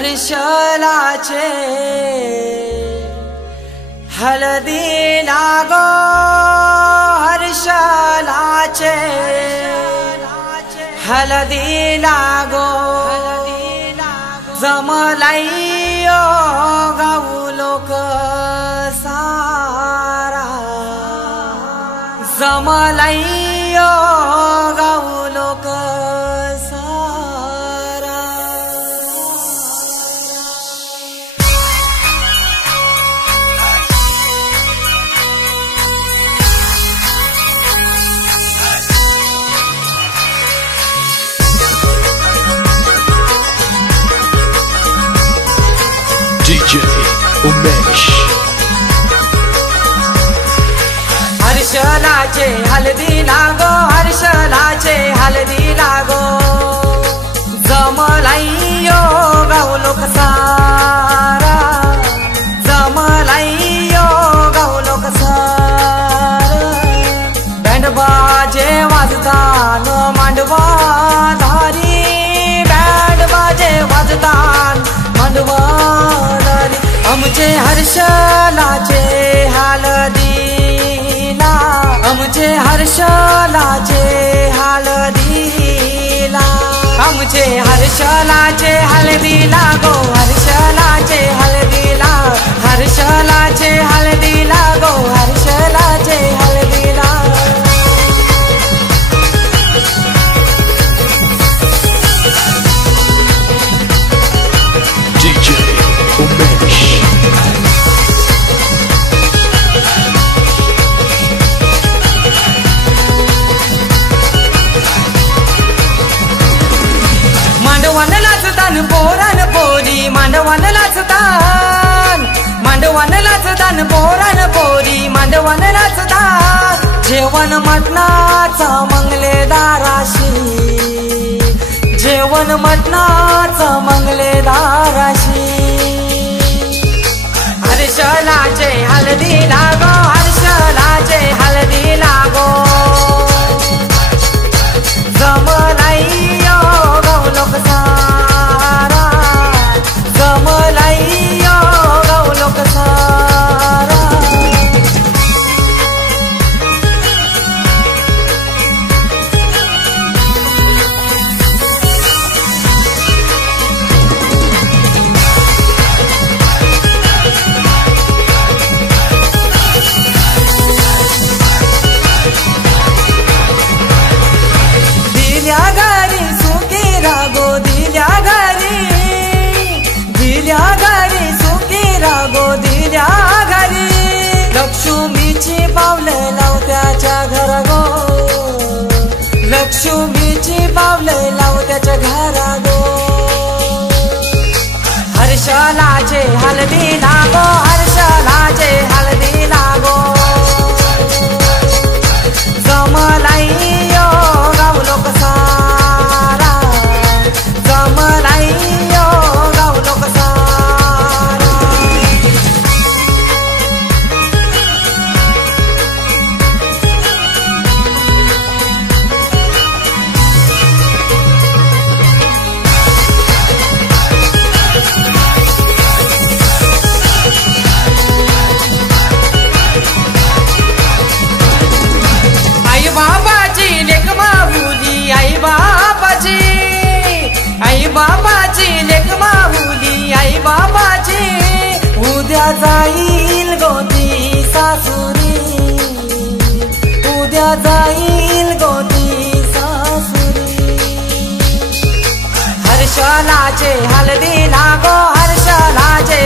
हर्षलाचे हलदी लागो हर्षलाचे हलदी लागो जमलाइयो गाऊ लोक सारा जमलाइयो गाऊ लोक DJ उमेश हर्षलाचे हलदी लागो हर्षलाचे हलदी लागो जमलाइयो गाऊ लोक सारा जमलाइयो गाऊ लोक सारा बँड बाजे वाजतान मांडवा धारी बँड बाजे वाजतान मांडवा आमचे हर्षलाचे हलदीला आमचे हर्षलाचे हलदीला आमचे हर्षलाचे हलदीला गो हर्षलाचे हलदीला हर्षलाचे हलदीला गो हर्षलाचे हलदीला DJ उमेश मांडवान नाचतान पोरान पोरी मांडवान नाचतान मांडवान नाचतान पोरान पोरी मांडवान नाचतान जेवण मटणाचा मंगलेदाराशी जेवण मटणाचा मंगलेदाराशी हर्षलाचे हलदी लागो हर्षलाचे हलदी लागो जमलाइयो गाऊ लोक सारा जमलाइयो गाऊ लोक सारा दिल्या घरी सुखी रागो दिल्या घरी सुखी रागो दिल्या घरी लक्ष्मीची पावले लावत्याच्या घर गो लक्ष्मीची पावले लावत्याच्या घरा गो हर्षलाचे हलदी लागो हर्षलाचे हलदी लागो जमलाइयो गाऊ लोक सारा जमलाइयो गाऊ लोक सारा आई बाबाची लेक माहुली आई बाबाची लेक माहुली आई बाबाची उद्या जाईल गोती सासुरी उद्या जाईल गोती सासुरी हर्षलाचे हलदी लागो हर्षलाचे